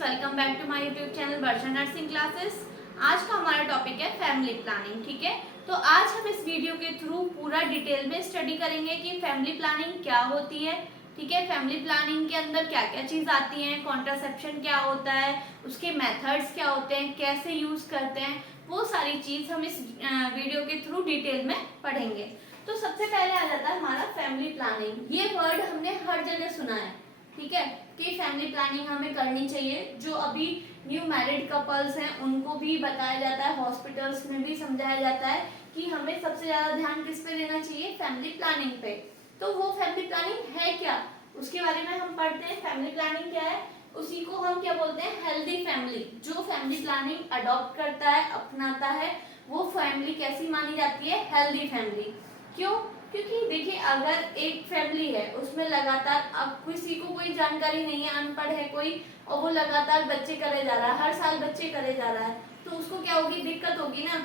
Welcome back to my YouTube channel Varsha nursing classes. आज का हमारा टॉपिक है फैमिली प्लानिंग। ठीक है, तो आज हम इस वीडियो के थ्रू पूरा डिटेल में स्टडी करेंगे कि फैमिली प्लानिंग क्या होती है। ठीक है, फैमिली प्लानिंग के अंदर क्या क्या चीज आती हैं, कॉन्ट्रासेप्शन क्या होता है, उसके मेथड्स क्या होते हैं, कैसे यूज करते हैं, वो सारी चीज हम इस वीडियो के थ्रू डिटेल में पढ़ेंगे। तो सबसे पहले आ जाता है हमारा फैमिली प्लानिंग। ये वर्ड हमने हर जगह सुना है, ठीक है, कि फैमिली प्लानिंग हमें करनी चाहिए। जो अभी न्यू मैरिड कपल्स हैं उनको भी बताया जाता है, हॉस्पिटल्स में भी समझाया जाता है कि हमें सबसे ज्यादा ध्यान किस पे देना चाहिए, फैमिली प्लानिंग पे। तो वो फैमिली प्लानिंग है क्या, उसके बारे में हम पढ़ते हैं। फैमिली प्लानिंग क्या है, उसी को हम क्या बोलते हैं, हेल्दी फैमिली। जो फैमिली प्लानिंग अडॉप्ट करता है, अपनाता है, वो फैमिली कैसी मानी जाती है, हेल्दी फैमिली। क्यों? क्योंकि देखिए, अगर एक फैमिली है उसमें लगातार, अब किसी को कोई जानकारी नहीं है, अनपढ़ है कोई, और वो लगातार बच्चे करे जा रहा है, हर साल बच्चे करे जा रहा है, तो उसको क्या होगी, दिक्कत होगी ना।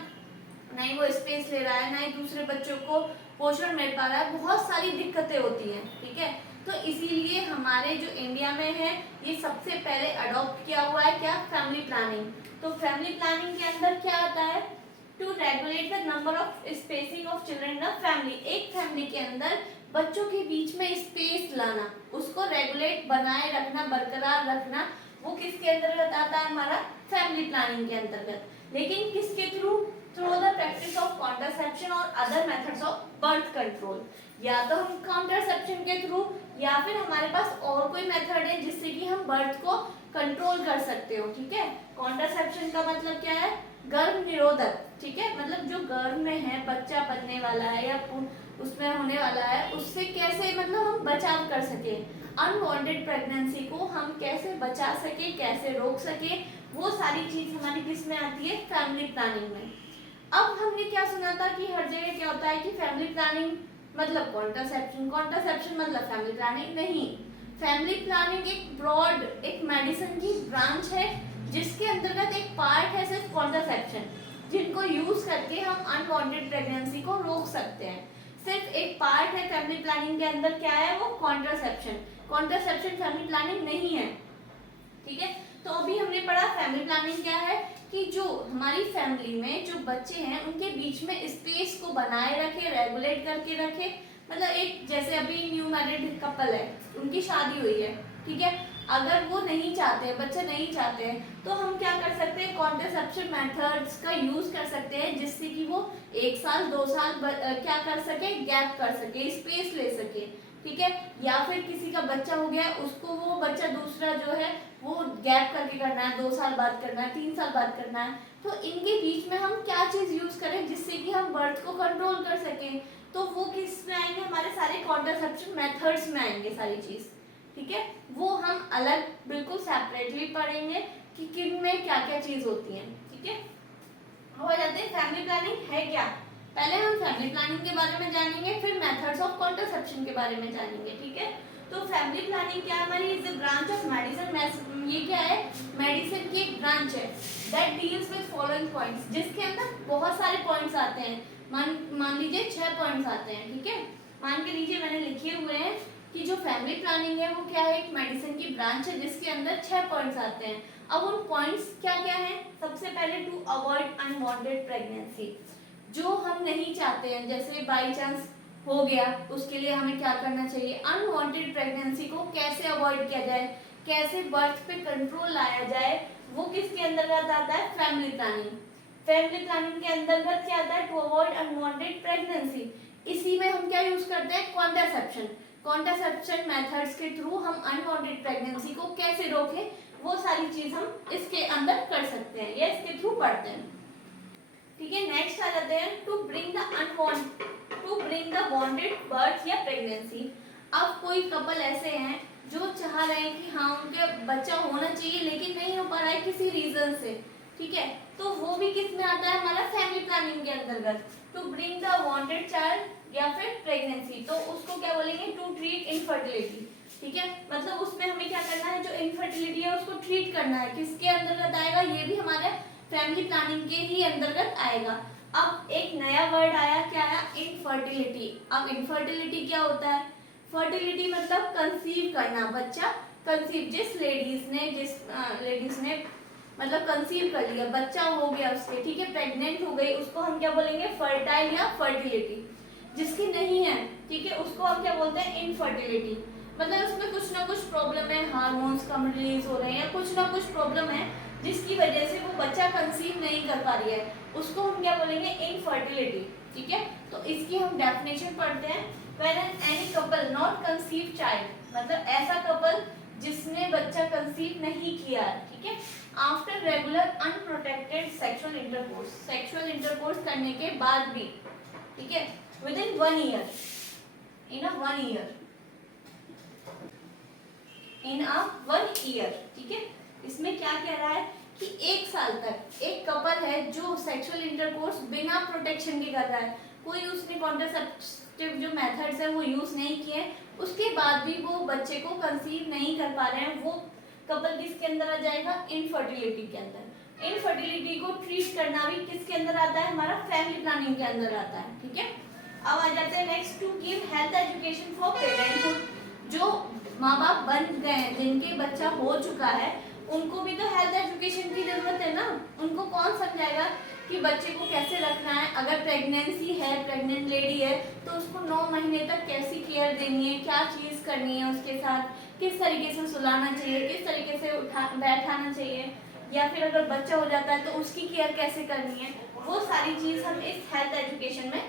नहीं वो स्पेस ले रहा है, ना ही दूसरे बच्चों को पोषण मिल पा रहा है, बहुत सारी दिक्कतें होती हैं। ठीक है, तो इसीलिए हमारे जो इंडिया में है, ये सबसे पहले अडॉप्ट किया हुआ है क्या, फैमिली प्लानिंग। तो फैमिली प्लानिंग के अंदर क्या आता है, to regulate the number of spacing of children in the family. एक फैमिली के अंदर बच्चों के बीच में स्पेस लाना, उसको रेगुलेट, बनाए रखना, बरकरार रखना, वो किसके अंतर्गत आता है, हमारा फैमिली प्लानिंग के अंतर्गत। लेकिन किसके through, through the practice of contraception और other methods of birth control. या तो हम कॉन्ट्रासेप्शन के थ्रू, या फिर हमारे पास और कोई मेथड है जिससे कि हम बर्थ को कंट्रोल कर सकते हो। ठीक है, कॉन्ट्रासेप्शन का मतलब क्या है, गर्भ निरोधक। ठीक है, मतलब जो गर्भ में है, बच्चा बनने वाला है या उसमें होने वाला है, उससे कैसे मतलब हम बचाव कर सके, अनवांटेड प्रेगनेंसी को हम कैसे बचा सके, कैसे रोक सके, वो सारी चीज हमारी किस में आती है, फैमिली प्लानिंग में। अब हमने क्या सुना था कि हर जगह क्या होता है कि फैमिली प्लानिंग मतलब कॉन्ट्रासेप्शन, कॉन्ट्रासेप्शन मतलब फैमिली प्लानिंग नहीं। फैमिली प्लानिंग एक ब्रॉड, एक मेडिसिन की ब्रांच है, जिसके अंतर्गत एक पार्ट है सिर्फ कॉन्ट्रासेप्शन, जिनको यूज करके हम अनवांटेड प्रेगनेंसी को रोक सकते हैं। सिर्फ एक पार्ट है फैमिली प्लानिंग के अंदर, क्या है वो, कॉन्ट्रासेप्शन। कॉन्ट्रासेप्शन फैमिली प्लानिंग नहीं है। ठीक है, तो अभी हमने पढ़ा फैमिली प्लानिंग क्या है, कि जो हमारी फैमिली में जो बच्चे हैं उनके बीच में स्पेस को बनाए रखे, रेगुलेट करके रखे। मतलब एक जैसे अभी न्यू मैरिड कपल है, उनकी शादी हुई है, ठीक है, अगर वो नहीं चाहते, बच्चा नहीं चाहते हैं, तो हम क्या कर सकते हैं, कॉन्ट्रासेप्शन मेथड्स का यूज कर सकते हैं, जिससे कि वो 1 साल 2 साल क्या कर सके, गैप कर सके, स्पेस ले सके। ठीक है, या फिर किसी का बच्चा हो गया, उसको वो बच्चा दूसरा जो है वो गैप करके करना है, 2 साल बाद करना है, 3 साल बाद करना है। तो इनके बीच में हम क्या चीज यूज करें जिससे कि हम बर्थ को कंट्रोल कर सकें, तो वो किस में आएंगे, हमारे सारे कॉन्ट्रासेप्शन मेथड्स में आएंगे सारी चीज। ठीक है, वो हम अलग बिल्कुल सेपरेटली पढ़ेंगे कि किन में क्या क्या चीज होती है। ठीक है, हो जाते हैं फैमिली प्लानिंग है क्या। पहले हम फैमिली प्लानिंग के बारे में जानेंगे, फिर मेथड्स ऑफ कॉन्ट्रासेप्शन के बारे में जानेंगे। ठीक है, तो फैमिली प्लानिंग क्या है, हमारी is a branch of medicine. ये क्या है, मेडिसिन की एक ब्रांच है, that deals with following points, जिसके अंदर बहुत सारे पॉइंट्स आते हैं। मान लीजिए 6 पॉइंट्स आते हैं। ठीक है, मान के लीजिए मैंने लिखे हुए हैं कि जो फैमिली प्लानिंग है वो क्या है, एक मेडिसिन की ब्रांच है जिसके अंदर 6 पॉइंट्स आते हैं। अब उन पॉइंट्स क्या क्या हैं, सबसे पहले टू अवॉइड अनवांटेड प्रेगनेंसी, जो हम नहीं चाहते हैं, जैसे बाई चांस हो गया, उसके लिए हमें क्या करना चाहिए, अनवांटेड प्रेगनेंसी को कैसे अवॉइड किया जाए, कैसे बर्थ पे कंट्रोल लाया जाए, वो किसके अंतर्गत आता है, फैमिली प्लानिंग। फैमिली प्लानिंग के अंतर्गत क्या आता है, टू अवॉइड अनवांटेड प्रेगनेंसी। इसी में हम क्या यूज करते हैं, कॉन्ट्रासेप्शन। कॉन्ट्रासेप्शन मेथड्स के थ्रू हम अनवांटेड प्रेगनेंसी को कैसे रोकें, वो सारी चीज हम इसके अंदर कर सकते हैं या इसके थ्रू पढ़ते हैं। ठीक है, नेक्स्ट आ जाते हैं to bring the wanted birth या प्रेगनेंसी। अब कोई कपल ऐसे हैं जो चाह रहे हैं कि हाँ उनके बच्चा होना चाहिए, लेकिन नहीं हो पा रहा है किसी रीजन से। ठीक है, तो वो भी किस में आता है, हमारा फैमिली प्लानिंग के अंतर्गत। To bring the wanted child या फिर प्रेगनेंसी, तो उसको क्या बोलेंगे, टू ट्रीट इनफर्टिलिटी। ठीक है, मतलब उसमें हमें क्या करना है, जो इनफर्टिलिटी है उसको ट्रीट करना है। किसके अंतर्गत आएगा, ये भी हमारे फैमिली प्लानिंग के ही अंतर्गत आएगा। अब एक नया वर्ड आया, क्या आया, इनफर्टिलिटी। अब इनफर्टिलिटी क्या होता है, फर्टिलिटी मतलब कंसीव करना, बच्चा कंसीव, जिस लेडीज ने मतलब कंसीव कर लिया, बच्चा हो गया उसके, ठीक है, प्रेग्नेंट हो गई, उसको हम क्या बोलेंगे, फर्टाइल या फर्टिलिटी। जिसकी नहीं है, ठीक है, उसको हम क्या बोलते हैं, इनफर्टिलिटी। मतलब उसमें कुछ ना कुछ प्रॉब्लम है, हार्मोन्स कम रिलीज हो रहे हैं या कुछ ना कुछ प्रॉब्लम है जिसकी वजह से वो बच्चा कंसीव नहीं कर पा रही है, उसको हम क्या बोलेंगे, इनफर्टिलिटी। ठीक है, तो इसकी हम डेफिनेशन पढ़ते हैं। When any couple not conceive child, मतलब ऐसा कपल जिसने बच्चा कंसीव नहीं किया, ठीक है, after regular unprotected sexual intercourse करने के बाद भी, ठीक है, with in 1 year, in a 1 year, ठीक है। इसमें क्या कह रहा है कि 1 साल तक एक कपल है जो सेक्सुअल इंटरकोर्स बिना प्रोटेक्शन के कर रहा है, कोई उसने कॉन्ट्रासेप्टिव जो मेथड्स है वो यूज नहीं किए, उसके बाद भी वो बच्चे को कंसीव नहीं कर पा रहे हैं, वो कपल किसके अंदर आ जाएगा, इनफर्टिलिटी के अंदर। इनफर्टिलिटी को ट्रीट करना भी किसके अंदर आता है, हमारा फैमिली प्लानिंग के अंदर आता है। ठीक है, अब आ जाते हैं next, to give health education for parenthood. जो माँ बाप बन गए हैं, जिनके बच्चा हो चुका है, उनको भी तो हेल्थ एजुकेशन की जरूरत है ना। उनको कौन समझाएगा कि बच्चे को कैसे रखना है, अगर प्रेगनेंसी है, प्रेग्नेंट लेडी है, तो उसको 9 महीने तक कैसी केयर देनी है, क्या चीज करनी है उसके साथ, किस तरीके से सुलाना चाहिए, किस तरीके से बैठाना चाहिए, या फिर अगर बच्चा हो जाता है तो उसकी केयर कैसे करनी है, वो सारी चीज हम इस हेल्थ एजुकेशन में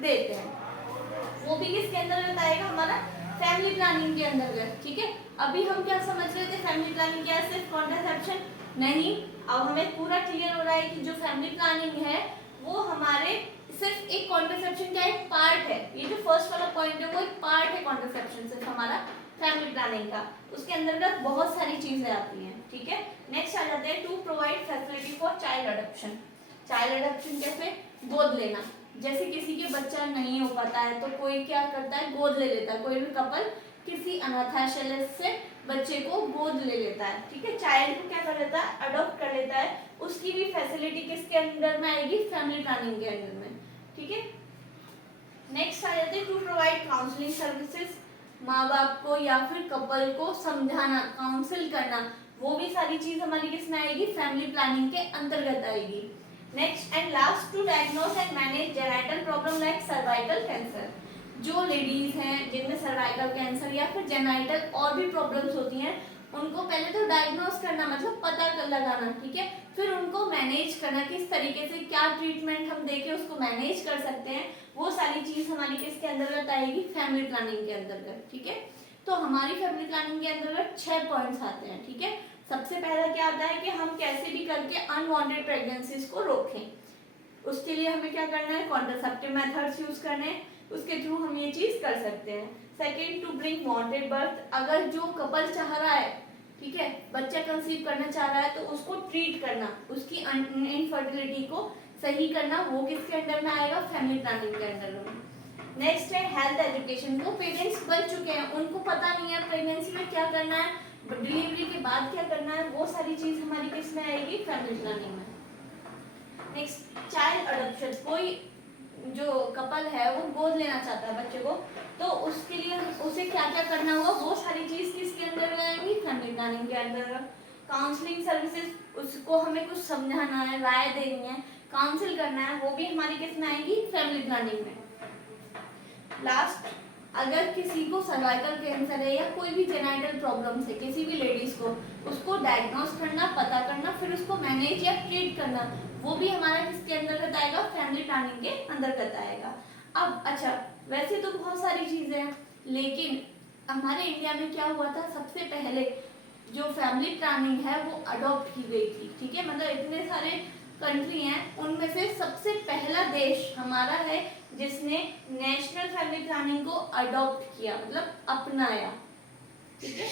देते हैं। वो भी किसके अंदर बताएगा, हमारा फैमिली प्लानिंग के अंतर्गत। ठीक है, अभी हम क्या समझ रहे थे, फैमिली प्लानिंग क्या है, सिर्फ कॉन्ट्रासेप्शन नहीं। अब हमें पूरा क्लियर हो रहा है कि जो फैमिली प्लानिंग है वो हमारे सिर्फ एक कॉन्ट्रासेप्शन का एक पार्ट है। ये जो फर्स्ट वाला पॉइंट है वो एक पार्ट है कॉन्ट्रासेप्शन सिर्फ हमारा फैमिली प्लानिंग का, उसके अंतर्गत बहुत सारी चीजें आती हैं। ठीक है, नेक्स्ट आ जाते हैं, to provide facility for child adoption. Child adoption कैसे, गोद लेना। जैसे किसी के बच्चा नहीं हो पाता है तो कोई क्या करता है, गोद ले लेता है, कोई भी कपल किसी अनाथालय से बच्चे को गोद ले लेता है। ठीक है, चाइल्ड को क्या कर लेता है, अडॉप्ट कर लेता है। उसकी भी फैसिलिटी किसके अंदर में आएगी, फैमिली प्लानिंग के अंदर में। ठीक है, नेक्स्ट आ जाते हैं, टू प्रोवाइड काउंसलिंग सर्विसेज। माँ बाप को या फिर कपल को समझाना, काउंसिल करना, वो भी सारी चीज हमारी किसमें आएगी, फैमिली प्लानिंग के अंतर्गत आएगी। Next and last, to diagnose and manage genital problem like cervical cancer. जो लेडीज हैं जिनमें सर्वाइकल कैंसर या फिर जेनाइटल और भी प्रॉब्लम्स होती हैं, उनको पहले तो डायग्नोस करना, मतलब पता कर लगाना। ठीक है, फिर उनको मैनेज करना, किस तरीके से क्या ट्रीटमेंट हम देके उसको मैनेज कर सकते हैं, वो सारी चीज हमारी किसके अंतर्गत आएगी, फैमिली प्लानिंग के अंतर्गत। ठीक है, तो हमारी फैमिली प्लानिंग के अंतर्गत 6 पॉइंट्स आते हैं। ठीक है, सबसे पहला क्या आता है कि हम कैसे भी करके अनवांटेड प्रेगनेंसीज को रोकें। उसके लिए हमें क्या करना है, कॉन्ट्रासेप्टिव मेथड्स यूज करने हैं, उसके थ्रू हम ये चीज कर सकते हैं। Second, to bring wanted birth. अगर जो कपल चाह रहा है, ठीक है, बच्चा कंसीव करना चाह रहा है, तो उसको ट्रीट करना, उसकी इनफर्टिलिटी को सही करना, वो किसके अंडर में आएगा, फैमिली प्लानिंग के अंडर में। नेक्स्ट है हेल्थ एजुकेशन। वो पेरेंट्स बन चुके हैं, उनको पता नहीं है प्रेगनेंसी में क्या करना है, डिलीवरी के बाद क्या करना है, वो सारी चीज हमारी किस में आएगी, फैमिली प्लानिंग में। Next, child adoption. कोई जो कपल है वो गोद लेना चाहता है बच्चे को, तो उसके लिए उसे क्या क्या करना होगा, वो सारी चीज किसके अंदर आएगी, फैमिली प्लानिंग के अंदर। काउंसलिंग सर्विसेज, उसको हमें कुछ समझाना है, राय देनी है, काउंसिल करना है, वो भी हमारी किस में आएगी, फैमिली प्लानिंग में। लास्ट, अगर किसी को सर्वाइकल कैंसर है या कोई भी जेनाइटल प्रॉब्लम है किसी भी लेडीज को, उसको डायग्नोस करना, पता करना, फिर उसको मैनेज या ट्रीट करना, वो भी हमारा किसके अंतर्गत आएगा, फैमिली प्लानिंग के अंतर्गत आएगा। अब अच्छा, वैसे तो बहुत सारी चीजें हैं, लेकिन हमारे इंडिया में क्या हुआ था, सबसे पहले जो फैमिली प्लानिंग है वो अडॉप्ट की गई थी। ठीक है, मतलब इतने सारे कंट्री हैं, उनमें से सबसे पहला देश हमारा है जिसने नेशनल फैमिली प्लानिंग को अडॉप्ट किया, मतलब अपनाया। ठीक है,